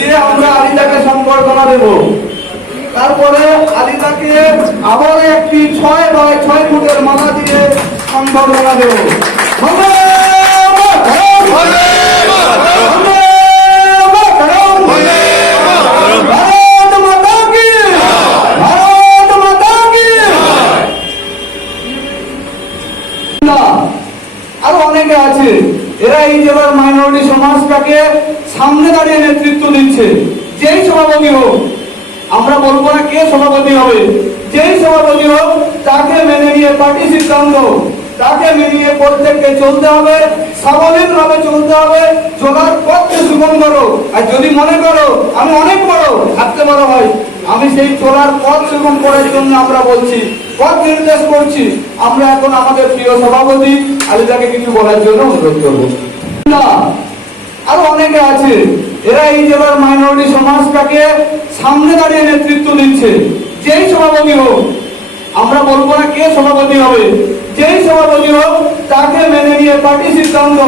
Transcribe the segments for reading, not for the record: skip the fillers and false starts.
দিয়ে আমরা আলিদাকে সম্বর্ধনা দেব। তারপরে আলিদাকে আবার একটি 6x6 ফুটের মালা দিয়ে সম্বর্ধনা দেব। আরো অনেকে আছে, এরা এই জেলার মাইনরিটি সমাজটাকে সামনে দাঁড়িয়ে নেতৃত্ব দিচ্ছে। যেই সভাপতি হোক, আমরা বলবো না কে সভাপতি হবে, যেই সভাপতি হোক তাকে মেনে নিয়ে পার্টি সিদ্ধান্ত, তাকে মেনে নিয়ে প্রত্যেককে চলতে হবে, স্বাভাবিক ভাবে চলতে হবে। চলার পথকে সুগম করো। আর যদি মনে করো আমি অনেক বড়, থাকতে বড় হয়, আমি সেই চলার পথ সুগম করার জন্য আমরা বলছি, পথ নির্দেশ করছি। আমরা এখন আমাদের প্রিয় সভাপতি আলিদাকে কিছু বলার জন্য অনুরোধ করবো। আরো অনেকে আছে, এরা এই জেলার মাইনরিটি সমাজটাকে সামনে দাঁড়িয়ে নেতৃত্ব দিচ্ছে। যেই সভাপতি হোক, আমরা বলবো না কে সভাপতি হবে, যেই সভাপতি হোক তাকে মেনে নিয়ে পার্টি সিদ্ধান্ত,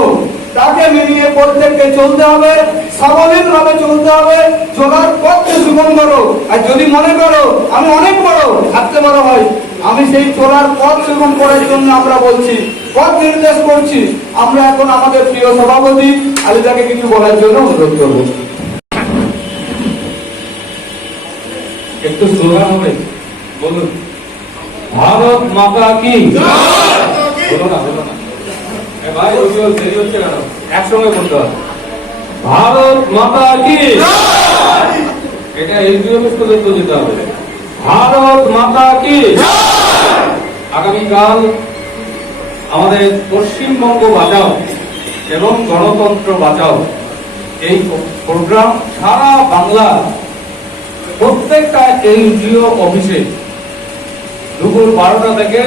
তাকে মেনে নিয়ে প্রত্যেককে চলতে হবে, স্বাভাবিক ভাবে চলতে হবে। চলার পথকে সুগম করো। আর যদি মনে করো আমি অনেক বড়, থাকতে বড় হয়, আমি সেই চলার পথ সুগম করার জন্য আমরা বলছি, পথ নির্দেশ করছি। আমরা এখন আমাদের প্রিয় সভাপতি আলিদাকে কিছু বলার জন্য অনুরোধ করব। একটু স্লোগান হবে, বলুন ভারত মাতা কি। বলো না, বলো না ভাই, দেরি হচ্ছে কেন, একসঙ্গে বলতে হবে ভারত মাতা কি। এটা এইচডিএম পর্যন্ত যেতে হবে, ভারত মাতা কি। আগামীকাল আমাদের পশ্চিমবঙ্গ বাঁচাও এবং গণতন্ত্র বাঁচাও এই প্রোগ্রাম সারা বাংলা প্রত্যেকটা এনজিও অফিসে দুপুর 12টা থেকে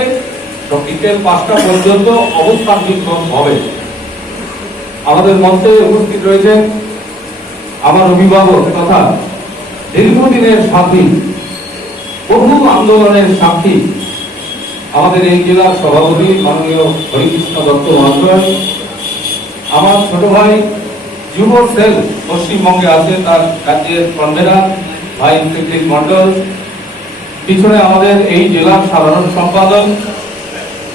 বিকেল 5টা পর্যন্ত অবস্থান বিক্ষোভ হবে। আমাদের মঞ্চে উপস্থিত রয়েছেন আমার অভিভাবক তথা দীর্ঘদিনের সাথী, বহু আন্দোলনের সাক্ষী, আমাদের এই জেলার সভাপতি মাননীয় হরিকৃষ্ণ দত্ত মহাশয়, আমার ছোট ভাই যুব সেল পশ্চিমবঙ্গে আছে, তার রাজ্যের কনভেনার ভাই কৃত্রিক মন্ডল, পিছনে আমাদের এই জেলার সাধারণ সম্পাদক,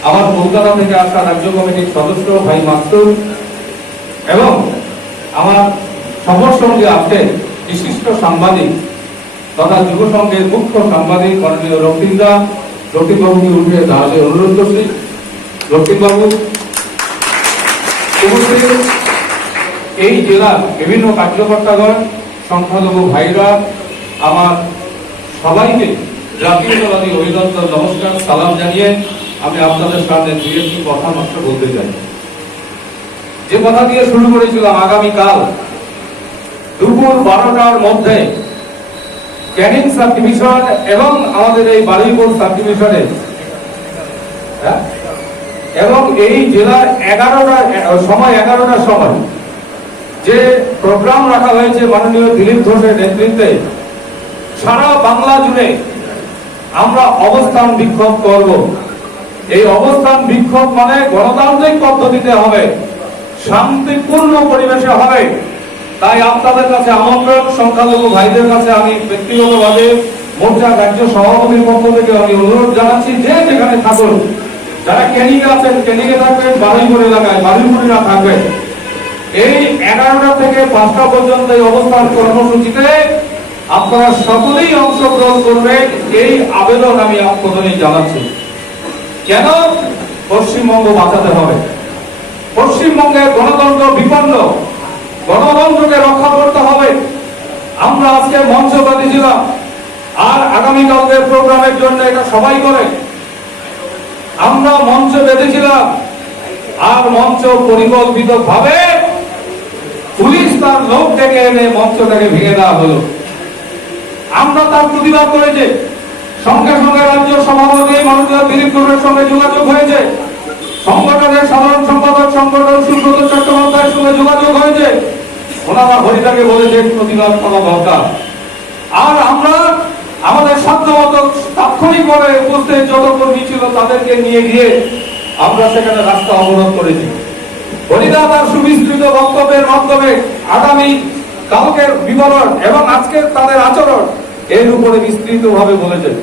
আমার কলকাতা থেকে আসা রাজ্য কমিটির সদস্য ভাই মাসুদ, এবং আমার সফর সঙ্গে আছেন বিশিষ্ট সাংবাদিক তথা যুব সংঘের মুখ্য সাংবাদিক মাননীয় রক্তিমদা। রক্তিমবাবুকে উঠে দাঁড়াতে অনুরোধ করছি। রক্তিমবাবু, এই জেলার বিভিন্ন কার্যকর্তাগণ, সংখ্যালঘু ভাইরা, আমার সবাইকে জাতীয়তাবাদী অভিনন্দন, নমস্কার, সালাম জানিয়ে আমি আপনাদের সামনে দুই একটি কথা মাত্র বলতে চাই। যে কথা দিয়ে শুরু করেছিলাম, আগামীকাল দুপুর 12টার মধ্যে ক্যানিং সাব ডিভিশন এবং আমাদের এই বারুইপুর সাব ডিভিশনে এবং এই জেলার 11টার সময় যে প্রোগ্রাম রাখা হয়েছে মাননীয় দিলীপ ঘোষের নেতৃত্বে, সারা বাংলা জুড়ে আমরা অবস্থান বিক্ষোভ করব। এই অবস্থান বিক্ষোভ মানে গণতান্ত্রিক পদ্ধতিতে হবে, শান্তিপূর্ণ পরিবেশে হবে। তাই আপনাদের কাছে আমন্ত্রণ, সংখ্যালঘু ভাইদের কাছে আমি ব্যক্তিগতভাবে মোর্চা রাজ্য সভাপতির পক্ষ থেকে আমি অনুরোধ জানাচ্ছি, যে যেখানে থাকুন, যারা ক্যানিংয়ে আছেন ক্যানিংয়ে থাকবেন, বারুইপুর এলাকায় বারুইপুরিরা থাকবেন। এই 11টা থেকে 5টা পর্যন্ত এই অবস্থান কর্মসূচিতে আপনারা সকলেই অংশগ্রহণ করবেন, এই আবেদন আমি আপনাদের জানাচ্ছি। কেন? পশ্চিমবঙ্গ বাঁচাতে হবে। পশ্চিমবঙ্গের গণতন্ত্র বিপন্ন, গণতন্ত্রকে রক্ষা করতে হবে। আমরা আজকে মঞ্চ বেঁধেছিলাম, আর আগামীকালকের প্রোগ্রামের জন্য এটা সবাই করে। আমরা মঞ্চ বেঁধেছিলাম, আর মঞ্চ পরিকল্পিত ভাবে পুলিশ তার লোক ডেকে এনে মঞ্চটাকে ভেঙে দেওয়া হলো। আমরা তার প্রতিবাদ করেছি, সঙ্গে সঙ্গে রাজ্য সভাপতি মাননীয় দিলীপ ঘোষের সঙ্গে যোগাযোগ হয়েছে, সংগঠনের সাধারণ সম্পাদক সংগঠন সুব্রত চট্টোপাধ্যায়ের সঙ্গে যোগাযোগ হয়েছে। ওনারা হরিদাকে বলেছেন প্রতিবাদ করা দরকার। আর আমরা আমাদের সাধ্যমতো তাৎক্ষণিকভাবে উপস্থিত যত কর্মী ছিল তাদেরকে নিয়ে গিয়ে আমরা সেখানে রাস্তা অবরোধ করেছি। হরিদা তার সুবিস্তৃত বক্তব্যের মাধ্যমে আগামী কালকের বিবরণ এবং আজকের তাদের আচরণ এর উপরে বিস্তৃত ভাবে বলেছেন।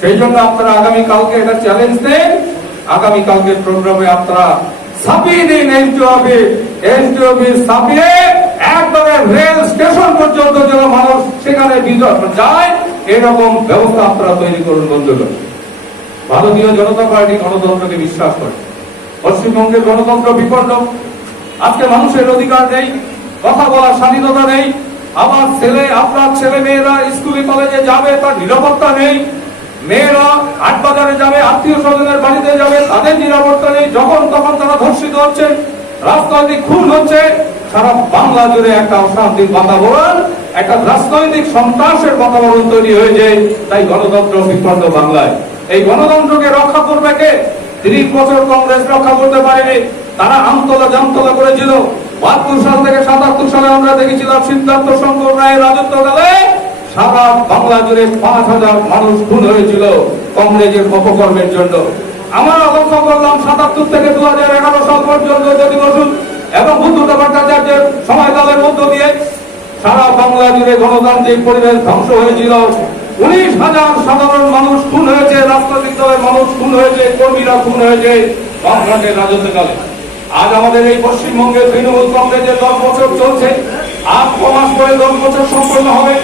সেই জন্য আপনারা আগামী কালকে এটা চ্যালেঞ্জ দেন, আগামী কালকের প্রোগ্রামে আপনারা ছাপিয়ে দিন এনটিওবি ছাপিয়ে একবারে রেল স্টেশন পর্যন্ত যেন মানুষ সেখানে যায় এরকম ব্যবস্থা আপনারা তৈরি করুন বন্ধুগণ। ভারতীয় জনতা পার্টি গণতন্ত্রকে বিশ্বাস করে। পশ্চিমবঙ্গের গণতন্ত্র বিপন্ন, আজকে মানুষের অধিকার নেই, কথা বলার স্বাধীনতা নেই, আমার আপনার ছেলে মেয়েরা স্কুলে কলেজে যাবে তার নিরাপত্তা নেই, মেয়েরা হাট বাজারে যাবে, আত্মীয় স্বজনের বাড়িতে যাবে, তাদের নিরাপত্তা নেই, যখন তখন তারা ধর্ষিত হচ্ছে, রাজনৈতিক খুন হচ্ছে, সারা বাংলা জুড়ে একটা অশান্তির বাতাবরণ, একটা রাজনৈতিক সন্ত্রাসের বাতাবরণ তৈরি হয়েছে। তাই গণতন্ত্র বিপন্ন বাংলায়। এই গণতন্ত্রকে রক্ষা করবে কে? 30 বছর কংগ্রেস রক্ষা করতে পারেনি, তারা আমতলা জামতলা করেছিল। 72 সাল থেকে 77 সালে আমরা দেখেছিলাম সিদ্ধার্থ শঙ্কর রায়ের রাজত্বকালে সারা বাংলা জুড়ে 5000 মানুষ খুন হয়েছিল কংগ্রেসের অপকর্মের জন্য। আমরা লক্ষ্য করলাম 77 থেকে 2011 সাল পর্যন্ত জ্যোতি বসু এবং বুদ্ধদেব ভট্টাচার্যের সময়কালের মধ্য দিয়ে সারা বাংলা জুড়ে গণতান্ত্রিক পরিবেশ ধ্বংস হয়েছিল। 19,000 সাধারণ মানুষ খুন হয়েছে, রাজনৈতিক দলের মানুষ খুন হয়েছে, কর্মীরা খুন হয়েছে কংগ্রেসের রাজত্বকালে। আজ আমাদের এই পশ্চিমবঙ্গের তৃণমূল কংগ্রেসের 10 বছর চলছে, আর 6 মাস পরে 10 বছর সম্পন্ন হবে।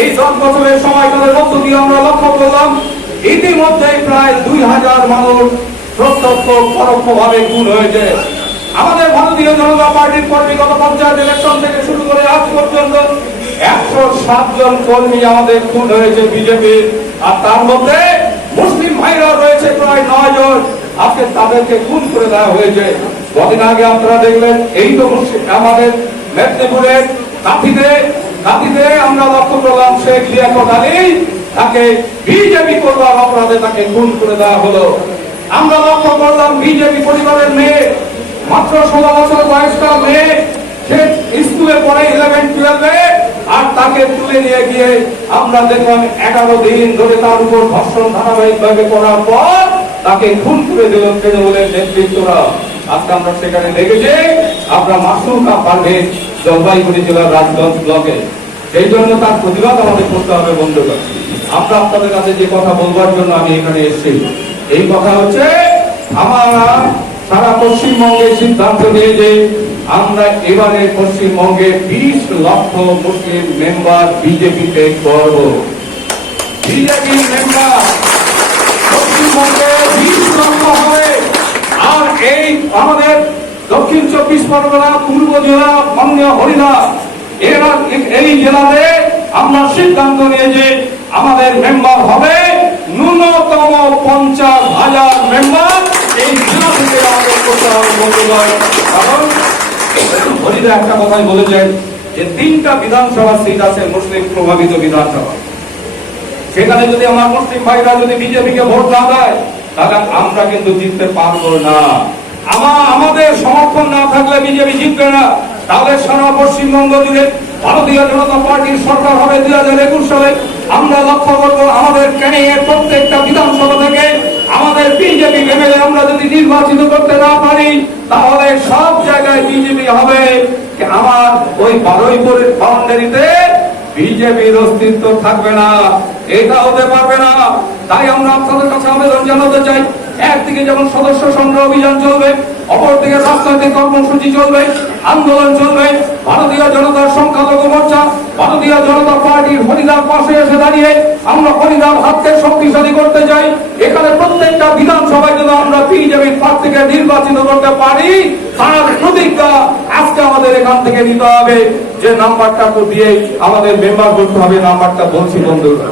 এই 10 বছরের সময়কালের মধ্য দিয়ে আমরা লক্ষ্য করলাম ইতিমধ্যে প্রায় 2000 মানুষ প্রত্যক্ষ পরোক্ষভাবে খুন হয়েছে। আমাদের ভারতীয় জনতা পার্টির কর্মী গত পঞ্চায়েত ইলেকশন থেকে শুরু করে আজ পর্যন্ত 107 জন কর্মী আমাদের খুন হয়েছে বিজেপি, আর তার মধ্যে মুসলিম ভাইরা রয়েছে প্রায় 9 জন। আজকে তাদেরকে খুন করে দেওয়া হয়েছে। কদিন আগে আপনারা দেখলেন এই তো আমাদের মেদিনীপুরের কাঁথিতে আমরা লক্ষ্য করলাম শেখ লিয়াকত আলী, তাকে বিজেপি করবার অপরাধে তাকে খুন করে দেওয়া হলো। আমরা লক্ষ্য করলাম বিজেপি পরিবারের মেয়ে, মাত্র 16 বছর বয়সটা মেয়ে, সে স্কুলে পড়ে 11-12-এ, আর তাকে তুলে নিয়ে গিয়ে আমরা দেখলাম 11 দিন ধরে তার উপর ধর্ষণ ধারাবাহিকভাবে করার পর তাকে খুন করে দিল তৃণমূলের নেতৃত্বরা। আজকে আমরা সেখানে দেখেছি আমরা মাসুকা পারভেজ জলপাইগুড়ি জেলার রাজগঞ্জ ব্লকে। সেই জন্য তার প্রতিবাদ আমাদের করতে হবে বন্ধুগণ। আমরা আপনাদের কাছে যে কথা বলবার জন্য আমি এখানে এসেছি, এই কথা হচ্ছে আমরা সারা পশ্চিমবঙ্গে সিদ্ধান্ত নিয়ে যে আমরা এবারে পশ্চিমবঙ্গে 20 লক্ষ মুসলিম মেম্বার বিজেপিতে করব। বিজেপি মেম্বার পশ্চিমবঙ্গে 20 লক্ষ হবে। আর এই আমাদের দক্ষিণ 24 পরগনা, পূর্ব জেলা, মাননীয় হরিদা, এরা এই জেলাতে আমরা সিদ্ধান্ত নিয়েছি আমাদের মেম্বার হবে ন্যূনতম 50,000 মেম্বার। এই জেলা থেকে আমাদের করতে হবে বন্ধুগণ। কারণ হরিদা একটা কথাই বলেছেন যে 3টা বিধানসভা সিট আছে মুসলিম প্রভাবিত বিধানসভা, সেখানে যদি আমার মুসলিম ভাইরা যদি বিজেপিকে ভোট না দেয় তাহলে আমরা কিন্তু জিততে পারবো না। আমাদের সমর্থন না থাকলে বিজেপি জিতবে না। তাহলে সারা পশ্চিমবঙ্গ জুড়ে ভারতীয় জনতা পার্টির সরকার হবে 2021 সালে। আমরা লক্ষ্য করবো আমাদের ক্যানিংয়ের প্রত্যেকটা বিধানসভা থেকে আমাদের বিজেপি এমএলএ আমরা যদি নির্বাচিত করতে না পারি তাহলে সব জায়গায় বিজেপি হবে। আমার ওই বারুইপুরের বাউন্ডারিতে বিজেপির অস্তিত্ব থাকবে না, এটা হতে পারবে না। তাই আমরা আপনাদের কাছে আবেদন জানাতে চাই, একদিকে যেমন সদস্য সংগ্রহ অভিযান চলবে, অপরদিকে রাজনৈতিক কর্মসূচি চলবে, আন্দোলন চলবে। ভারতীয় জনতার সংখ্যালঘু মোর্চা ভারতীয় জনতা পার্টির হরিদার পাশে এসে দাঁড়িয়ে আমরা হরিদার হাতকে শক্তিশালী করতে চাই। এখানে প্রত্যেকটা বিধানসভায় যদি আমরা বিজেপির প্রার্থীকে নির্বাচিত করতে পারি তার প্রতিজ্ঞা আজকে আমাদের এখান থেকে নিতে হবে, যে নাম্বারটা দিয়ে আমাদের মেম্বার করতে হবে। নাম্বারটা বলছি বন্ধুরা,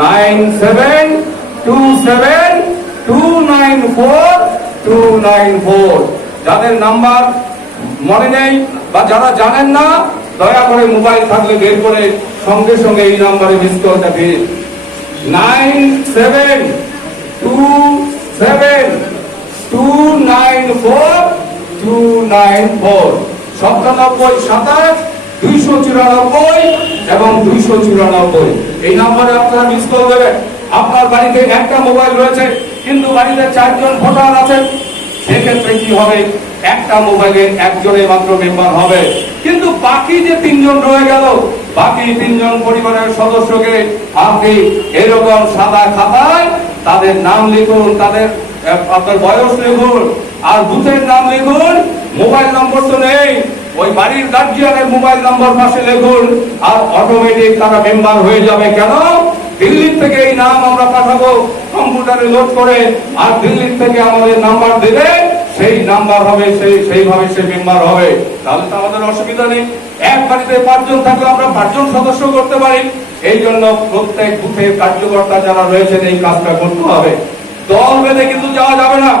9727294294। যাদের নাম্বার মনে নেই বা যারা জানেন না, দয়া করে মোবাইল থাকলে বের করে সঙ্গে সঙ্গে এই নাম্বারে মিস কলটা দিন। 9727294294 9727-294 এবং 294 এই নাম্বারে আপনারা মিস কল দেবেন। আপনার বাড়িতে একটা মোবাইল রয়েছে কিন্তু বাড়িতে 4 জন ভোটার আছেন, সেক্ষেত্রে কি হবে, একটা মোবাইলে একজনে মাত্র মেম্বার হবে। কিন্তু বাকি যে তিনজন রয়ে গেল, বাকি তিনজন পরিবারের সদস্যকে আপনি এরকম সাদা খাতায় তাদের নাম লিখুন, তাদের আপনার বয়স লিখুন, আর বুথের নাম লিখুন। মোবাইল নম্বর তো নেই, ওই বাড়ির গার্জিয়ানের মোবাইল নম্বর পাশে লিখুন, আর অটোমেটিক তারা মেম্বার হয়ে যাবে। কেন? দিল্লির থেকে এই নাম আমরা পাঠাবো কম্পিউটারে লোড করে, আর দিল্লির থেকে আমাদের নাম্বার দেবে, সেই নাম্বার হবে, সেইভাবে সে মেম্বার হবে। তাহলে তো আমাদের অসুবিধা নেই। এক বাড়িতে 5 জন থাকলে আমরা 5 জন সদস্য করতে পারি। এই জন্য প্রত্যেক বুথের কার্যকর্তা যারা রয়েছেন এই কাজটা করতে হবে। দল বেঁধে কিন্তু যাওয়া যাবে না,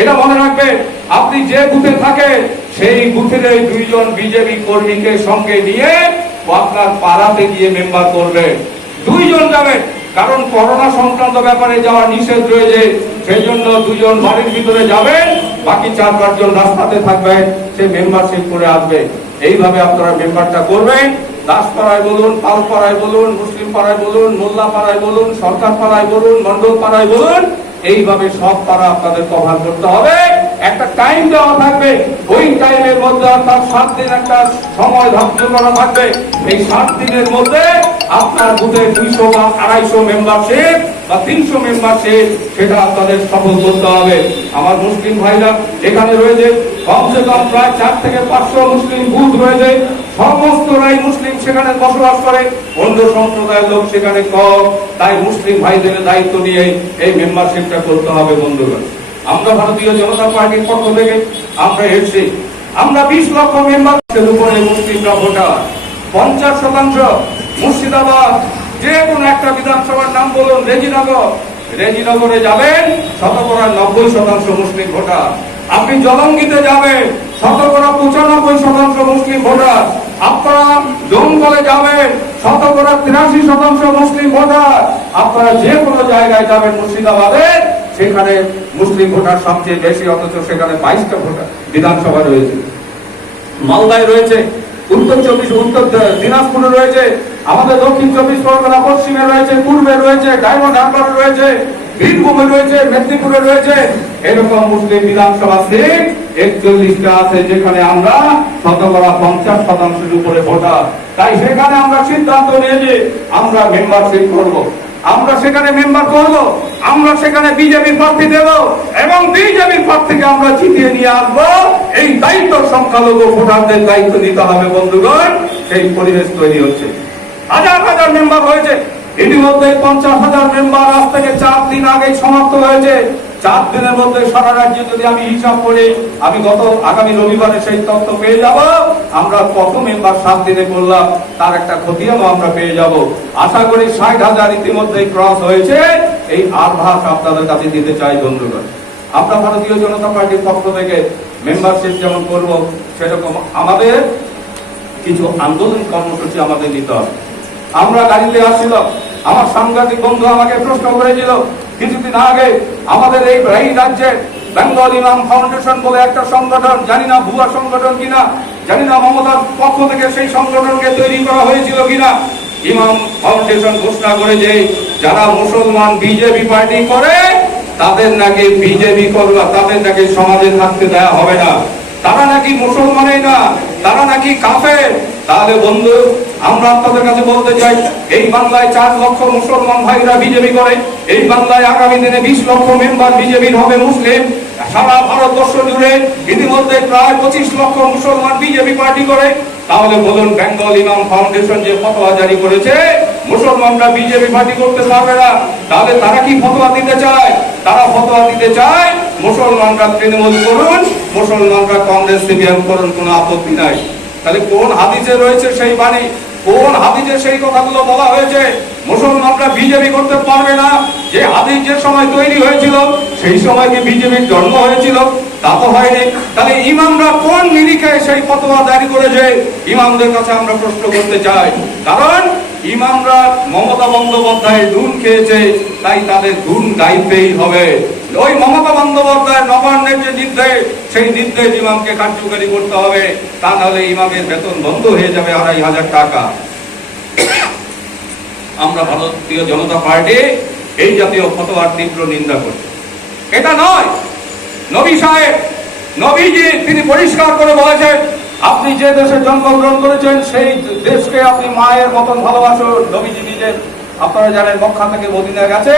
এটা মনে রাখবে। আপনি যে বুথে থাকে সেই বুথের 2 জন বিজেপি কর্মীকে সঙ্গে নিয়ে আপনার পাড়াতে গিয়ে মেম্বার করবে। 2 জন যাবেন, কারণ করোনা সংক্রান্ত ব্যাপারে যাওয়া নিষেধ রয়েছে। সেই জন্য 2 জন বাড়ির ভিতরে যাবেন, বাকি 4-5 জন রাস্তাতে থাকবেন, সে মেম্বারশিপ করে আসবে। এইভাবে আপনারা মেম্বারটা করবেন। দাসপাড়ায় বলুন, পালপাড়ায় বলুন, মুসলিম পাড়ায় বলুন, মোল্লা পাড়ায় বলুন, সরকার পাড়ায় বলুন, মন্ডল পাড়ায় বলুন, এইভাবে সব পাড়া আপনাদের কভার করতে হবে। একটা টাইম দেওয়া থাকবে, ওই টাইমের মধ্যে অর্থাৎ 7 দিন একটা সময় ধার্য করা থাকবে। এই 7 দিনের মধ্যে আপনার বুথে 200 বা 250 মেম্বারশিপ বা 300 মেম্বারশিপ, সেটা আপনাদের সফল করতে হবে। আমার মুসলিম ভাইরা এখানে রয়েছে, কমসে কম প্রায় 4 থেকে 500 মুসলিম বুথ রয়েছে। সমস্তরাই মুসলিম সেখানে বসবাস করে, অন্য সম্প্রদায়ের লোক সেখানে কম। তাই মুসলিম ভাইদের দায়িত্ব নিয়ে এই মেম্বারশিপটা করতে হবে। বন্ধুগণ, আমরা ভারতীয় জনতা পার্টির পক্ষ থেকে আমরা এসেছি, আমরা 20 লক্ষ মেম্বারের উপরে মুসলিমরা ভোটার। 50% মুর্শিদাবাদ, যে কোনো একটা বিধানসভার নাম বলুন, রেজিনগরে যাবেন, 90% মুসলিম ভোটার। আপনি জলঙ্গিতে যাবেন, 95% মুসলিম ভোটার। আপনারা জঙ্গলে যাবেন, 83% মুসলিম ভোটার। আপনারা যে কোনো জায়গায় যাবেন মুর্শিদাবাদে, সেখানে মুসলিম ভোটার সবচেয়ে বেশি, অথচ সেখানে 22টা ভোটার বিধানসভা রয়েছে। মালদায় রয়েছে, উত্তর দিনাজপুরে রয়েছে, আমাদের দক্ষিণ 24 পরগনা পশ্চিমে রয়েছে, পূর্বে রয়েছে, ডায়মন্ড হারবারে রয়েছে, বীরভূমে রয়েছে, মেদিনীপুরে রয়েছে। এরকম মুসলিম বিধানসভা সিট 41টা আছে, যেখানে আমরা 50% উপরে ভোটার। তাই সেখানে আমরা সিদ্ধান্ত নিয়েছি আমরা মেম্বারশিপ করব। আমরা সেখানে মেম্বার করব, আমরা সেখানে বিজেপি প্রার্থী দেব, এবং বিজেপি প্রার্থীকে আমরা জিতিয়ে নিয়ে আসবো। এই দায়িত্ব সংখ্যালঘু ভোটারদের দায়িত্ব নিতে হবে। বন্ধুগণ, সেই পরিবেশ তৈরি হচ্ছে। হাজার হাজার মেম্বার হয়েছে, ইতিমধ্যে 50,000 মেম্বার আজ থেকে 4 দিন আগে সমাপ্ত হয়েছে। 4 দিনের মধ্যে সারা রাজ্যে যদি আমি হিসাব করি, আমি আগামী রবিবারে সেই তথ্য পেয়ে যাব। আমরা কত মেম্বার 7 দিনে করলাম, তার একটা খতিয়ানও আমরা পেয়ে যাব। আশা করি 60,000 ইতিমধ্যে ক্রস হয়েছে। এই আভাস আপনাদের কাছে দিতে চাই। বন্ধুগণ, আমরা ভারতীয় জনতা পার্টির পক্ষ থেকে মেম্বারশিপ যেমন করব, সেরকম আমাদের কিছু আন্দোলন কর্মসূচি আমাদের নিতে হবে। আমরা গাড়িতে আসছিল, আমার সাংবাদিক বন্ধু আমাকে প্রশ্ন করেছিল কিছুদিন আগে, আমাদের এই রাজ্যের বেঙ্গল ইমাম ফাউন্ডেশন বলে একটা সংগঠন, জানি না ভুয়া সংগঠন কিনা, জানি না মমতার পক্ষ থেকে সেই সংগঠনকে তৈরি করা হয়েছিল কিনা। ইমাম ফাউন্ডেশন ঘোষণা করে যে যারা মুসলমান বিজেপি পার্টি করে তাদের নাকি বিজেপি করবে, তাদের নাকি সমাজে থাকতে দেওয়া হবে না, তারা নাকি মুসলমানই না, তারা নাকি কাফের। তাহলে বন্ধু, আমরা আপনাদের কাছে বলতে চাই, এই বাংলায় 4 লক্ষ মুসলমান ভাইরা বিজেপি করে, এই বাংলায় আগামী দিনে 20 লক্ষ মেম্বার বিজেপির হবে মুসলিম। সারা ভারতবর্ষ জুড়ে ইতিমধ্যে প্রায় 25 লক্ষ মুসলমান বিজেপি পার্টি করে। তাহলে বলুন, বেঙ্গল ইমাম ফাউন্ডেশন যে ফতোয়া জারি করেছে মুসলমানরা বিজেপি পার্টি করতে পারবে না, তাহলে তারা কি ফতোয়া দিতে চায়? তারা ফতোয়া দিতে চায় মুসলমানরা তৃণমূল করুন, মুসলমানরা কংগ্রেস সিপিএম করুন, কোনো আপত্তি নাই। তাহলে কোন হাদিসে রয়েছে সেই বাণী, কোন হাদিসে সেই কথাগুলো বলা হয়েছে মুসলমানরা বিজেপি করতে পারবে না? যে হাদিস যে সময় তৈরি হয়েছিল সেই সময় কি বিজেপির জন্ম হয়েছিল? তা তো হয়নি। তাহলে ইমামরা কোন নিরিখে সেই ফতোয়া জারি করেছে? ইমামদের কাছে আমরা প্রশ্ন করতে চাই। কারণ ইমামরা মমতা বন্দ্যোপাধ্যায়ের ধুন খেয়েছে, তাই তাদের ধুন গাইতেই হবে। ওই মমতা বন্দ্যোপাধ্যায়ের নবান্নের যে নির্দেশ, সেই নির্দেশ ইমামকে কার্যকারী করতে হবে, তা নাহলে ইমামের বেতন বন্ধ হয়ে যাবে 2,500 টাকা। আমরা ভারতীয় জনতা পার্টি এই জাতীয় ফতোয়ার তীব্র নিন্দা করি। এটা নয়, নবী সাহেব নবীজি তিনি পরিষ্কার করে বলেছেন, আপনি যে দেশে জন্মগ্রহণ করেছেন সেই দেশকে আপনি মায়ের মতন ভালোবাসুন। নবীজি নিজে আপনারা জানেন মক্কা থেকে মদিনা গেছে,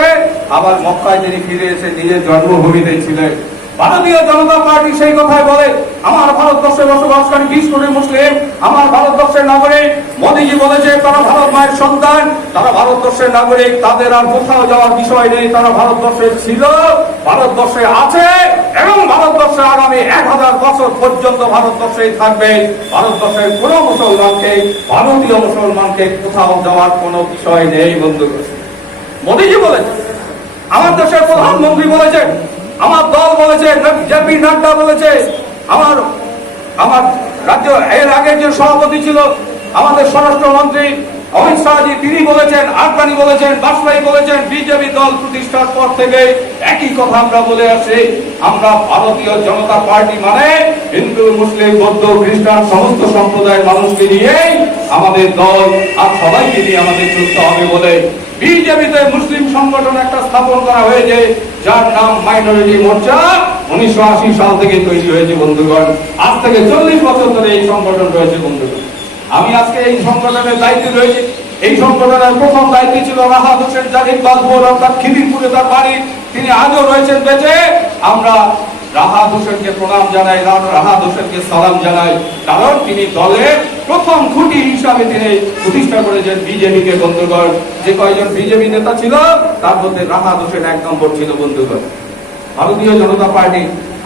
আবার মক্কায় তিনি ফিরে এসে নিজের জন্মভূমিতে ছিলেন। ভারতীয় জনতা পার্টি সেই কথাই বলে, আমার ভারতবর্ষে বসবাসকারী 20 কোটি মুসলিম আমার ভারতবর্ষের নাগরিক। মোদীজি বলেছে তারা ভারত মায়ের সন্তান, তারা ভারতবর্ষের নাগরিক, তাদের আর কোথাও যাওয়ার বিষয় নেই। তারা ভারতবর্ষে ছিল, ভারতবর্ষে আছে এবং ভারতবর্ষে আগামী 1000 বছর পর্যন্ত ভারতবর্ষেই থাকবে। ভারতবর্ষের কোন মুসলমানকে, ভারতীয় মুসলমানকে কোথাও যাওয়ার কোনো বিষয় নেই বন্ধুগণ। মোদীজি বলেছে, আমার দেশের প্রধানমন্ত্রী বলেছেন, আমার দল বলেছে, জেপি নাড্ডা বলেছে, আমার রাজ্য এর আগে যে সভাপতি ছিল আমাদের স্বরাষ্ট্রমন্ত্রী অমিত শাহজি, তিনি বলেছেন, আডবাণী বলেছেন, বাজপেয়ী বলেছেন, বিজেপি দল প্রতিষ্ঠার পর থেকে একই কথা আমরা বলে আসছি। আমরা ভারতীয় জনতা পার্টি মানে হিন্দু, মুসলিম, বৌদ্ধ, খ্রিস্টান সমস্ত সম্প্রদায়ের মানুষকে নিয়েই আমাদের দল, আর সবাইকে নিয়ে আমাদের চলতে হবে বলে বিজেপিতে মুসলিম সংগঠন একটা স্থাপন করা হয়েছে, যার নাম মাইনরিটি মোর্চা। 1980 সাল থেকে তৈরি হয়েছে বন্ধুগণ। আজ থেকে 40 বছর ধরে এই সংগঠন রয়েছে বন্ধুগণ। আমি আজকে এই সংগঠনের দায়িত্বে রয়েছে। এই সংগঠনের প্রথম দায়িত্ব ছিল রাহাত হোসেন জাহিদ বাজপুর, অর্থাৎ খিদিরপুরে তার বাড়ি। তিনি আজও রয়েছেন বেঁচে। আমরা রাহাত হোসেনকে প্রণাম জানাই, রাহাত হোসেনকে সালাম জানাই, কারণ তিনি দলের প্রথম খুঁটি হিসাবে তিনি প্রতিষ্ঠা করেছেন বিজেপিকে বন্ধুগণ। যে কয়েকজন বিজেপি নেতা ছিল তার মধ্যে রাহাত হোসেন 1 নম্বর ছিল বন্ধুগণ। ভারতীয় জনতা পার্টি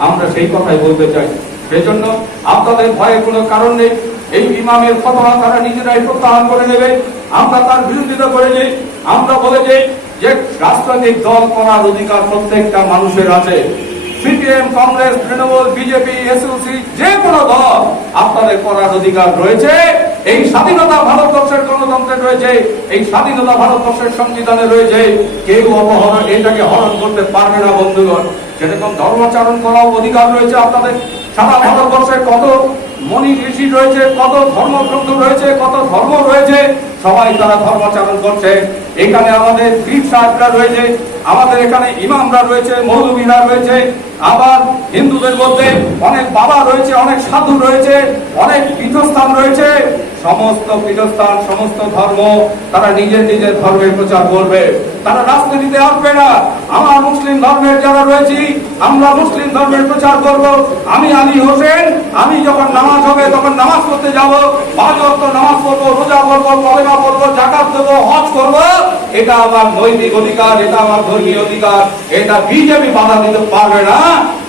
আমরা সেই কথাই বলতে চাই। সেই জন্য আপনাদের ভয়ের কোনো কারণ নেই। এই ইমামের ফতোয়া তারা নিজেরাই প্রত্যাহার করে নেবে। আমরা তার বিরোধিতা করে যাই। আমরা বলে যাই যে রাজনৈতিক দল করার অধিকার প্রত্যেকটা মানুষের আছে। CPM, Congress, Trinamool, BJP, SUC, যে কোনো দল আপনাদের করার অধিকার রয়েছে। এই স্বাধীনতা ভারতবর্ষের গণতন্ত্রে রয়েছে, এই স্বাধীনতা ভারতবর্ষের সংবিধানে রয়েছে। কেউ অপহরণ এটাকে হরণ করতে পারবে না বন্ধুগণ। যেরকম ধর্মাচরণ করার অধিকার রয়েছে আপনাদের। সারা ভারতবর্ষে কত মনি ঋষি রয়েছে, কত ধর্মগ্রন্থ রয়েছে, কত ধর্ম রয়েছে, সবাই তারা ধর্মাচরণ করছে। এখানে আমাদের পীর সাহেবরা রয়েছে, আমাদের এখানে ইমামরা রয়েছে, মৌলবীরা রয়েছে, আবার হিন্দুদের মধ্যে অনেক বাবা রয়েছে, অনেক সাধু রয়েছে, অনেক পীঠস্থান রয়েছে। সমস্ত পীঠস্থান, সমস্ত ধর্ম তারা নিজের নিজের ধর্মের প্রচার করবে, তারা রাজনীতিতে আসবে না। আমার মুসলিম ধর্মের যারা রয়েছি, আমরা মুসলিম ধর্মের প্রচার করব। আমি আলী হোসেন, আমি যখন নামাজ হবে তখন নামাজ পড়তে যাব, 5 ওয়াক্ত নামাজ পড়বো, রোজা করবো, কলেমা পড়বো, যাকাত দেবো, হজ করবো। এটা আমার নৈতিক অধিকার, এটা আমার ধর্মীয় অধিকার। এটা বিজেপি বাধা দিতে পারবে না।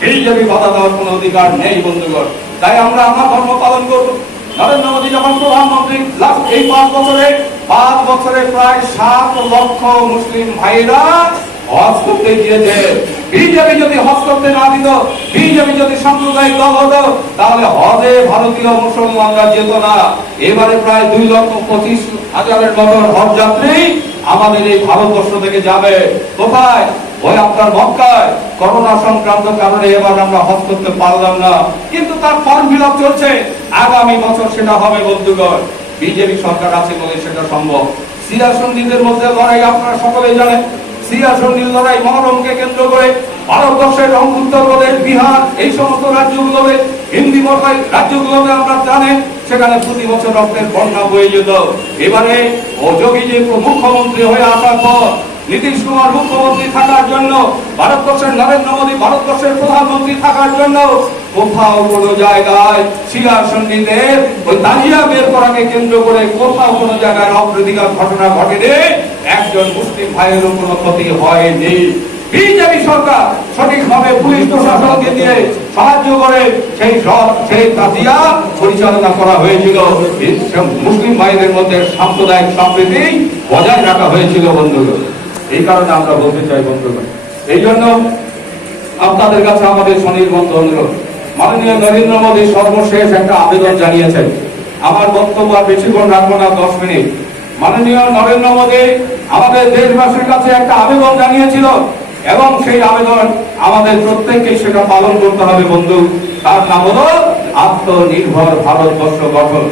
বিজেপি বাধা দেওয়ার কোনো অধিকার নেই বন্ধুগণ। তাই আমরা আমার ধর্ম পালন করব। নরেন্দ্র মোদী যখন প্রধানমন্ত্রী, এই 5 বছরে প্রায় 7 লক্ষ মুসলিম ভাইরা হজ করতে গিয়েছে। বিজেপি যদি হজ করতে না দিত, বিজেপি যদি সাম্প্রদায়িক দল হতো, তাহলে হজে ভারতীয় মুসলমানরা যেত না। এবারে প্রায় 2,25,000-এর মতো হজ যাত্রী আমাদের এই ভারতবর্ষ থেকে যাবে। কোথায়? ওই আপনার মক্কায়। করোনা সংক্রান্ত কারণে এবার আমরা হজ করতে পারলাম না, কিন্তু তার ফর্ম ফিল আপ চলছে। আগামী বছর সেটা হবে বন্ধুগণ। বিজেপি সরকার আছে বলে সেটা সম্ভব। সিয়া সুন্নিদের মধ্যে লড়াই আপনারা সকলেই জানেন। সিয়া সুন্নির লড়াই মহরমকে কেন্দ্র করে ভারতবর্ষের উত্তরপ্রদেশ, বিহার, এই সমস্ত রাজ্যগুলোতে, হিন্দি মতাই রাজ্যগুলোতে আমরা জানেন সেখানে প্রতি বছর রক্তের বন্যা বয়ে যেত। এবারে যোগীজি মুখ্যমন্ত্রী হয়ে আসার পর, নীতিশ কুমার মুখ্যমন্ত্রী থাকার জন্য, ভারতবর্ষের নরেন্দ্র মোদী ভারতবর্ষের প্রধানমন্ত্রী থাকার জন্য কোথাও কোনো জায়গায় শিয়া সুন্নিদের ওই তাজিয়া বের করাকে কেন্দ্র করে কোথাও কোনো জায়গায় অপ্রীতিকর ঘটনা ঘটেনি। একজন মুসলিম ভাইয়েরও কোনো ক্ষতি হয়নি। বিজেপি সরকার সঠিকভাবে পুলিশ প্রশাসনকে দিয়ে সাহায্য করে সেই তাজিয়া পরিচালনা করা হয়েছিল। মুসলিম ভাইদের মধ্যে সাম্প্রদায়িক সম্প্রীতি বজায় রাখা হয়েছিল বন্ধুগণ। এই কারণে আমরা বলতে চাই বন্ধুগণ, এই জন্য আপনাদের কাছে আমাদের স্বনির্বন্ধ অনুরোধ। মাননীয় নরেন্দ্র মোদী সর্বশেষ একটা আবেদন জানিয়েছেন। আমার বক্তব্য আর বেশিক্ষণ রাখবো না, 10 মিনিট। মাননীয় নরেন্দ্র মোদী আমাদের দেশবাসীর কাছে একটা আবেদন জানিয়েছিল, এবং সেই আবেদন আমাদের প্রত্যেককে সেটা পালন করতে হবে বন্ধু। তার নাম হলো আত্মনির্ভর ভারতবর্ষ গঠন।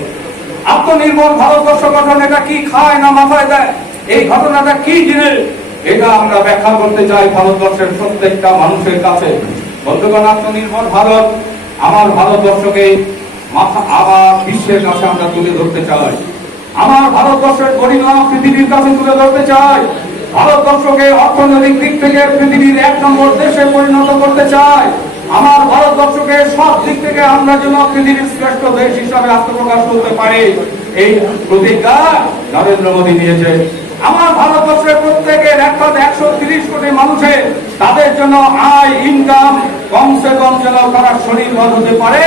আত্মনির্ভর ভারতবর্ষ গঠন, এটা কি খায় না মাথায় দেয়, এই ঘটনাটা কি জিনিস, এটা আমরা ব্যাখ্যা করতে চাই ভারতবর্ষের প্রত্যেকটা মানুষের কাছে। বন্ধুগণ, আত্মনির্ভর ভারত আমার ভারতবর্ষকে আবার বিশ্বের কাছে আমরা তুলে ধরতে চাই। আমার ভারতবর্ষের গরিমা পৃথিবীর কাছে তুলে ধরতে চাই। ভারতবর্ষকে অর্থনৈতিক দিক থেকে পৃথিবীর 1 নম্বর দেশে পরিণত করতে চাই। আমার ভারতবর্ষকে সব দিক থেকে আমরা যেন পৃথিবীর শ্রেষ্ঠ দেশ হিসাবে আত্মপ্রকাশ করতে পারি, এই প্রতিজ্ঞা নরেন্দ্র মোদী নিয়েছে। আমার ভারতবর্ষের প্রত্যেকের 130 কোটি মানুষের তাদের জন্য আয় ইনকাম কমসে কম যেন তারা স্বনির্ভর হতে পারে,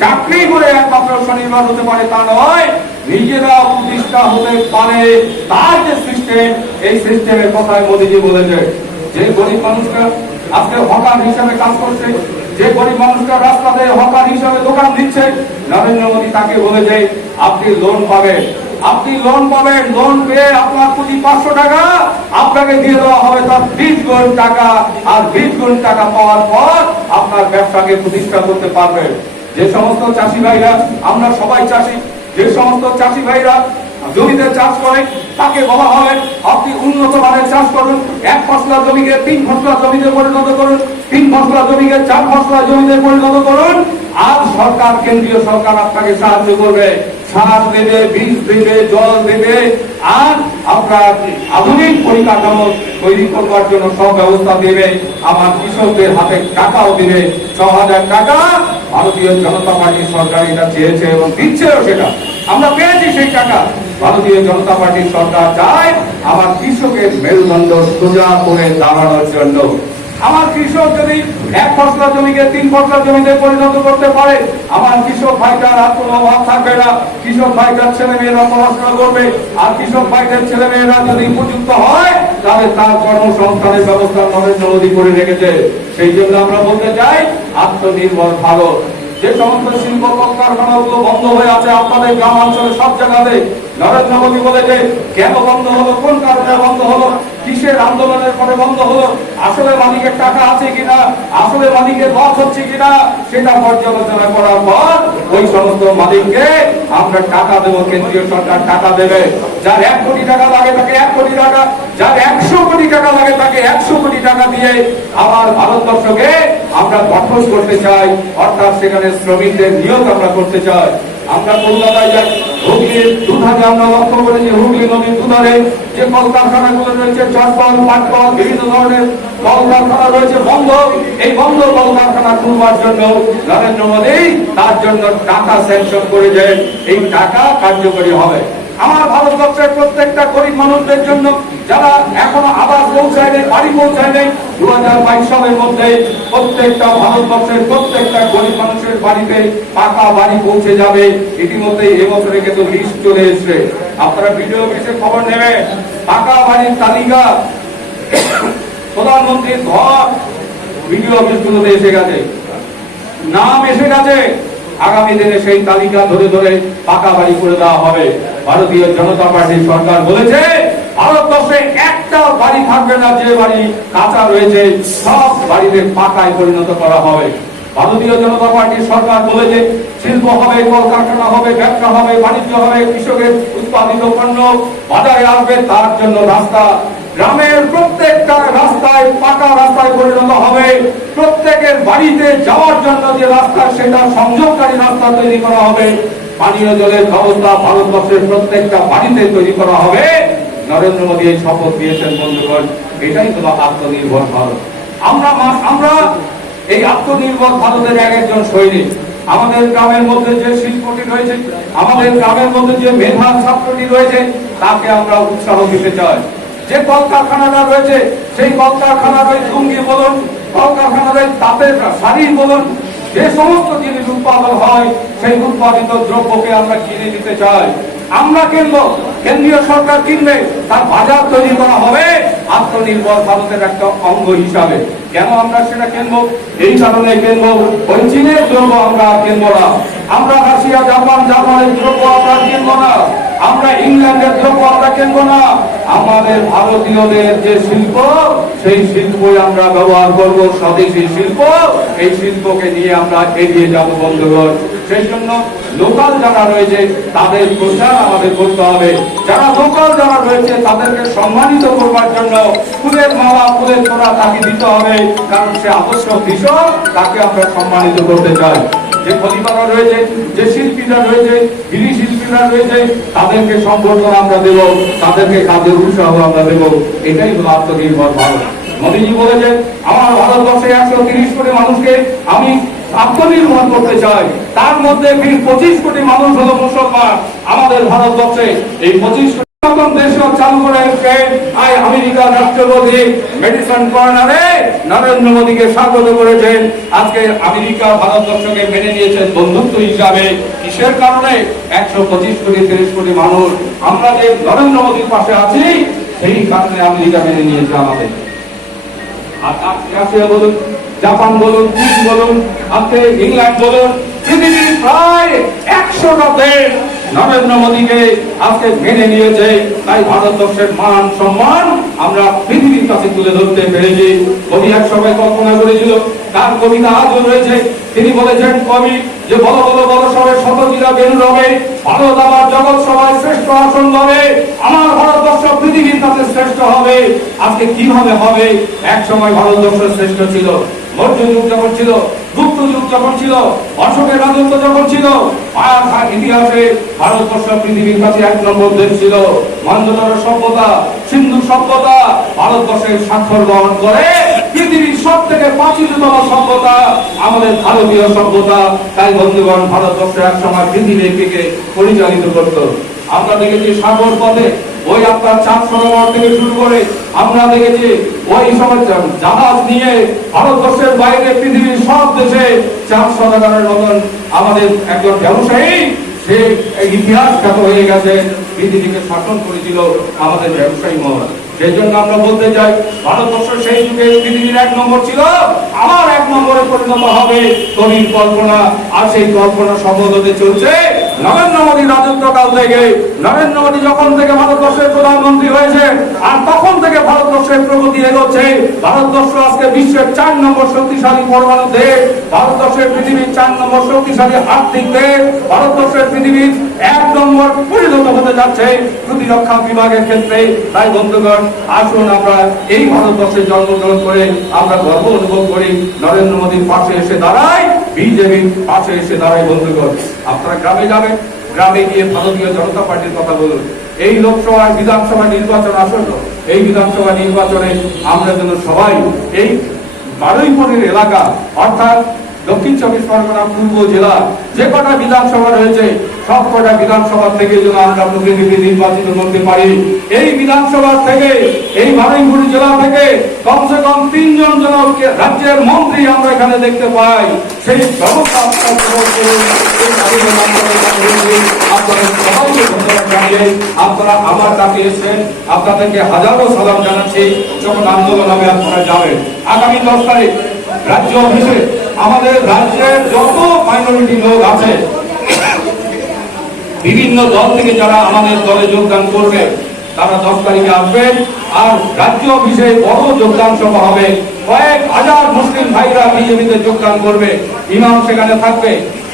চাকরি করে একমাত্র স্বনির্ভর হতে পারে তা নয়, নিজেরা প্রতিষ্ঠা হতে পারে তার যে সিস্টেম, এই সিস্টেমের কথাই মোদীজি বলেছে। যে গরিব মানুষরা আজকে হকার হিসাবে কাজ করছে, যে গরিব মানুষরা রাস্তাতে হকার হিসাবে দোকান দিচ্ছে, নরেন্দ্র মোদী তাকে বলেছে আপনি লোন পাবেন, আপনি লোন পাবেন, লোন পেয়ে আপনার পুঁজি 500 টাকা আপনাকে দিয়ে দেওয়া হবে তার 20 গুণ টাকা, আর 20 গুণ টাকা পাওয়ার পর আপনার ব্যবসাকে প্রতিষ্ঠা করতে পারবেন। যে সমস্ত চাষি ভাইরা, আমরা সবাই চাষি, যে সমস্ত চাষি ভাইরা জমিতে চাষ করে তাকে বলা হবে আপনি উন্নত মানের চাষ করুন, 1 ফসলা জমিকে 3 ফসলা জমিতে পরিণত করুন, 3 ফসলা জমিকে 4 ফসলা জমিতে পরিণত করুন। আর সরকার, কেন্দ্রীয় সরকার আপনাকে সাহায্য করবে, সার দেবে, বীজ দেবে, জল দেবে, আর আপনার আধুনিক পরিকাঠামো তৈরি করবার জন্য সব ব্যবস্থা দেবে। আমার কৃষকদের হাতে টাকাও দিবে, 6,000 টাকা। ভারতীয় জনতা পার্টির সরকার এটা চেয়েছে এবং দিচ্ছেও, সেটা আমরা পেয়েছি সেই টাকা। ভারতীয় জনতা পার্টির সরকার চায় আমার কৃষকের মেরুদণ্ড সোজা করে দাঁড়ানোর জন্য। আমার কৃষক যদি 1 ফসলা জমিকে 3 ফসলা জমিতে পরিণত করতে পারে, আমার কৃষক ভাইটার আর কোনো অভাব থাকবে না, কৃষক ভাইটার ছেলে মেয়েরা পড়াশোনা করবে, আর কৃষক ভাইটার ছেলে মেয়েরা যদি উপযুক্ত হয় তাহলে তার কর্মসংস্থানের ব্যবস্থা নরেন্দ্র মোদী করে রেখেছে। সেই জন্য আমরা বলতে চাই আত্মনির্ভর ভারত। যে সমস্ত শিল্প কলকারখানাগুলো বন্ধ হয়ে আছে আপনাদের গ্রাম অঞ্চলে সব জায়গাতে, নরেন্দ্র মোদী বলেছে কেন বন্ধ হলো, কোন কারণে বন্ধ হলো, কিসের আন্দোলনের পরে বন্ধ হলো, আসলে মালিকের টাকা আছে কিনা, আসলে মালিকের লস হচ্ছে কিনা, সেটা পর্যালোচনা করার পর ওই সমস্ত মালিককে আমরা টাকা দেবো, কেন্দ্রীয় সরকার টাকা দেবে। যার 1 কোটি টাকা লাগে তাকে 1 কোটি টাকা, যার 100 কোটি টাকা লাগে তাকে 100 কোটি টাকা দিয়ে আবার ভারতবর্ষকে আমরা গঠন করতে চাই, অর্থাৎ সেখানে শ্রমিকদের নিয়োগ আমরা করতে চাই। আমরা কলকাতায় যাই, হুগলির দুধারে আমরা লক্ষ্য করেছি, হুগলি নদীর দুধারে যে কলকারখানাগুলো রয়েছে, চটকল, পাটকল, বিভিন্ন ধরনের কলকারখানা রয়েছে বন্ধ। এই বন্ধ কলকারখানা খুলবার জন্য নরেন্দ্র মোদী তার জন্য টাকা স্যাংশন করেছেন, এই টাকা কার্যকরী হবে। আমার ভারতবর্ষের প্রত্যেকটা গরিব মানুষদের জন্য যারা এখনো আবাস পৌঁছায় নেই, বাড়ি পৌঁছায় নেই, 2022 সালের মধ্যে প্রত্যেকটা ভারতবর্ষের প্রত্যেকটা গরিব মানুষের বাড়িতে পাকা বাড়ি পৌঁছে যাবে। ইতিমধ্যে এবছরে কিন্তু লিস্ট চলে এসছে, আপনারা ভিডিও অফিসে খবর নেবেন, পাকা বাড়ির তালিকা প্রধানমন্ত্রীর ঘর ভিডিও অফিসগুলোতে এসে গেছে, নাম এসে গেছে। আগামী দিনে সেই তালিকা ধরে ধরে পাকা বাড়ি করে দেওয়া হবে। ভারতীয় জনতা পার্টির সরকার বলেছে ভারতবর্ষে একটা বাড়ি থাকবে না যে বাড়ি কাঁচা রয়েছে, সব বাড়িতে পাকায় পরিণত করা হবে। ভারতীয় জনতা পার্টির সরকার বলেছে শিল্প হবে, কলকারখানা হবে, ব্যবসা হবে, বাণিজ্য হবে, কৃষকের উৎপাদিত পণ্য বাজারে আসবে, তার জন্য রাস্তা, গ্রামের প্রত্যেকটা রাস্তায় পাকা রাস্তায় পরিণত হবে। প্রত্যেকের বাড়িতে যাওয়ার জন্য যে রাস্তা, সেটা সংযোগকারী রাস্তা তৈরি করা হবে। পানীয় জলের ব্যবস্থা ভারতবর্ষের প্রত্যেকটা বাড়িতে তৈরি করা হবে। নরেন্দ্র মোদী এই শপথ দিয়েছেন বন্ধুগণ, এটাই হলো আত্মনির্ভর ভারত। আমরা এই আত্মনির্ভর ভারতের একজন সৈনিক। আমাদের গ্রামের মধ্যে যে শিল্পটি রয়েছে, আমাদের গ্রামের মধ্যে যে মেধা ছাত্রটি রয়েছে, তাকে আমরা উৎসাহ দিতে চাই। যে কলকারখানাটা রয়েছে, সেই কলকারখানার ওই লুঙ্গি বলুন, কলকারখানার ওই তাঁতের শাড়ি বলুন, যে সমস্ত জিনিস উৎপাদন হয়, সেই উৎপাদিত দ্রব্যকে আমরা কিনে নিতে চাই। আমরা কিনবো, কেন্দ্রীয় সরকার কিনবে, তার বাজার তৈরি করা হবে আত্মনির্ভর ভারতের একটা অঙ্গ হিসাবে। কেন আমরা সেটা কিনবো? এই কারণে কিনবো, ওই চীনের দ্রব্য আমরা কিনবো না, আমরা রাশিয়া, জাপানের দ্রব্য আমরা কিনবো না, আমরা ইংল্যান্ডের দ্রব্য আমরা কিনবো না। আমাদের ভারতীয়দের যে শিল্প, সেই শিল্পই আমরা ব্যবহার করব, স্বদেশী শিল্প। এই শিল্পকে নিয়ে আমরা এগিয়ে যাব বন্ধুগণ। সেই জন্য লোকাল যারা রয়েছে তাদের প্রচার আমাদের করতে হবে। যারা লোকাল যারা রয়েছে তাদেরকে সম্মানিত করবার জন্য ফুলের মালা, ফুলের তোড়া তাকে দিতে হবে, কারণ সে আবশ্যক কৃষক, তাকে আমরা সম্মানিত করতে চাই। যে খলিফারা রয়েছে, যে শিল্পীরা রয়েছে, বিড়ি শিল্পীরা রয়েছে, তাদেরকে সম্বর্ধনা আমরা দেব, তাদেরকে কাজের উৎসাহ আমরা দেব। এটাই হলো আত্মনির্ভর ভারত। মোদীজি বলেছেন, আমার ভারতবর্ষে 130 কোটি মানুষকে আমি আত্মনির্ভর করতে চাই। তার মধ্যে 25 কোটি মানুষ হলো মুসলমান। আমাদের ভারতবর্ষে এই 25 কোটি দেশ চালু করে আমেরিকার রাষ্ট্রপতি মেডিসন কর্নারে নরেন্দ্র মোদীকে স্বাগত করেছেন। আজকে আমেরিকা ভারতবর্ষকে মেনে নিয়েছেন বন্ধুত্ব হিসাবে। কিসের কারণে? 125 কোটি 30 কোটি মানুষ আমরা যে নরেন্দ্র মোদীর পাশে আছি, সেই কারণে আমেরিকা মেনে নিয়েছে আমাদের। আর রাশিয়া বলুন, জাপান বলুন, চীন বলুন, আজকে ইংল্যান্ড বলুন, পৃথিবীর প্রায় 100টা দেশ নরেন্দ্র মোদীকে আজকে মেনে নিয়েছে। তাই ভারতবর্ষের মান সম্মান আমরা পৃথিবীর কাছে তুলে ধরতে পেরেছি। কবি এক সময় কল্পনা করেছিল, তার কবিতা আজও রয়েছে। তিনি বলেছেন, কবি যে বড় বড় বড় সবে শতজিরা বেনু রবে, ভারত আমার জগৎ সভায় শ্রেষ্ঠ আসন হবে, আমার ভারতবর্ষ পৃথিবীর কাছে শ্রেষ্ঠ হবে। আজকে কিভাবে হবে? এক সময় ভারতবর্ষ শ্রেষ্ঠ ছিল। মৌর্য যুগ যখন ছিল, গুপ্ত যুগ যখন ছিল, অশোকের রাজত্ব যখন ছিল, ইতিহাসে ভারতবর্ষ পৃথিবীর কাছে 1 নম্বর দেশ ছিল। মহেঞ্জোদারো সভ্যতা, সিন্ধু সভ্যতা ভারতবর্ষের স্বাক্ষর গ্রহণ করে পৃথিবীর সব থেকে প্রাচীনতম সভ্যতা আমাদের ভারতীয় সভ্যতা। তাই বন্ধুগণ, ভারতবর্ষ এক সময় পৃথিবীকে পরিচালিত করত। আমরা দেখেছি সাগর পথে, ওই আপনার চাঁদ সরোবর থেকে শুরু করে আমরা দেখেছি ওই সময় জাহাজ নিয়ে ভারতবর্ষের বাইরে পৃথিবীর সব দেশে চাঁদ সদাগরের মতন আমাদের একজন ব্যবসায়ী, সে ইতিহাস খ্যাত হয়ে গেছে, পৃথিবীকে শাসন করেছিল আমাদের ব্যবসায়ী মহল। সেই জন্য আমরা বলতে চাই, ভারতবর্ষ সেই যুগে পৃথিবীর 1 নম্বর ছিল, আমার 1 নম্বরে পরিণত হবে কবির কল্পনা। আর সেই কল্পনা সফল হতে চলছে নরেন্দ্র মোদী রাজত্বকাল থেকে। নরেন্দ্র মোদী যখন থেকে ভারতবর্ষের প্রধানমন্ত্রী হয়েছে, আর তখন থেকে ভারতবর্ষের প্রগতি এগোচ্ছে। ভারতবর্ষ আজকে বিশ্বের 4 নম্বর শক্তিশালী পরমাণু দেশ, ভারতবর্ষের পৃথিবীর 4 নম্বর শক্তিশালী আর্থিক দেশ, ভারতবর্ষের পৃথিবীর 1 নম্বর পরিণত হতে যাচ্ছে প্রতিরক্ষা বিভাগের ক্ষেত্রে। তাই বন্ধুগণ, আসুন আমরা এই ভারতবর্ষে জন্মগ্রহণ করে আমরা গর্ব অনুভব করি, নরেন্দ্র মোদীর পাশে এসে দাঁড়াই, বিজেপির পাশে এসে দাঁড়াই। বন্ধুগণ, আপনারা গ্রামে যাবেন, গ্রামে গিয়ে ভারতীয় জনতা পার্টির কথা বলুন। এই লোকসভা বিধানসভা নির্বাচন আসন্ন, এই বিধানসভা নির্বাচনে আমরা যেন সবাই এই বারুইপুরের এলাকা অর্থাৎ দক্ষিণ 24 পরগনা পূর্ব জেলা যে কটা বিধানসভা রয়েছে, সব কটা বিধানসভা থেকে যেন আমরা প্রতিনিধি নির্বাচিত করতে পারি। এই বিধানসভা থেকে, এই বারুইপুর জেলা থেকে কমসে কম 3 জন যেন রাজ্যের মন্ত্রী আমরা এখানে দেখতে পাই। সেই ব্যবস্থা আপনাদের সবাইকে ধন্যবাদ জানিয়ে আপনারা আমার কাছে এসেছেন, আপনাদেরকে হাজারো সালাম জানাচ্ছি। যখন আন্দোলন হবে আপনারা যাবেন। আগামী 10 তারিখ রাজ্য অফিসে আমাদের রাজ্যের যত মাইনরিটি লোক আছে, বিভিন্ন দল থেকে যারা আমাদের দলে যোগদান করবে, তারা 10 তারিখে আসবেন। আর রাজ্য অফিসে বড় যোগদান সভা হবে, কয়েক হাজার মুসলিম ভাইরা বিজেপিতে যোগদান করবে। ইমাম সেখানে থাকবে,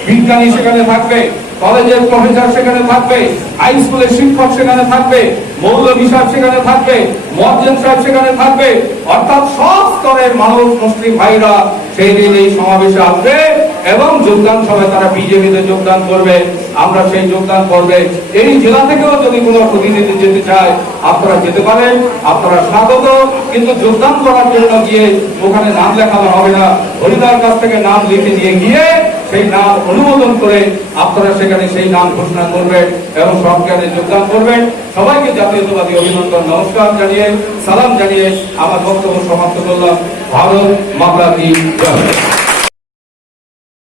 বিজ্ঞানী সেখানে থাকবে, কলেজের প্রফেসর সেখানে থাকবে, হাই স্কুলের শিক্ষক সেখানে থাকবে, মৌলভী সাহেব সেখানে থাকবে, মুয়াজ্জিন সাহেব সেখানে থাকবে। অর্থাৎ সব স্তরের মানুষ, মুসলিম ভাইরা সেই দিন এই সমাবেশে আসবে এবং যোগদান সভায় তারা বিজেপিতে যোগদান করবে। আমরা সেই যোগদান করবে। এই জেলা থেকেও যদি কোনো প্রতিনিধি যেতে চায়, আপনারা যেতে পারেন, আপনারা স্বাগত। কিন্তু যোগদান করার জন্য গিয়ে ওখানে নাম লেখানো হবে না, হরিদার কাছ থেকে নাম লিখে নিয়ে গিয়ে সেই নাম অনুমোদন করে আপনারা সেখানে সেই নাম ঘোষণা করবেন এবং সরকারে যোগদান করবেন। সবাইকে জাতীয়তাবাদী অভিনন্দন, নমস্কার জানিয়ে, সালাম জানিয়ে আমার বক্তব্য সমাপ্ত করলাম। ভারত মাতা কি জয়।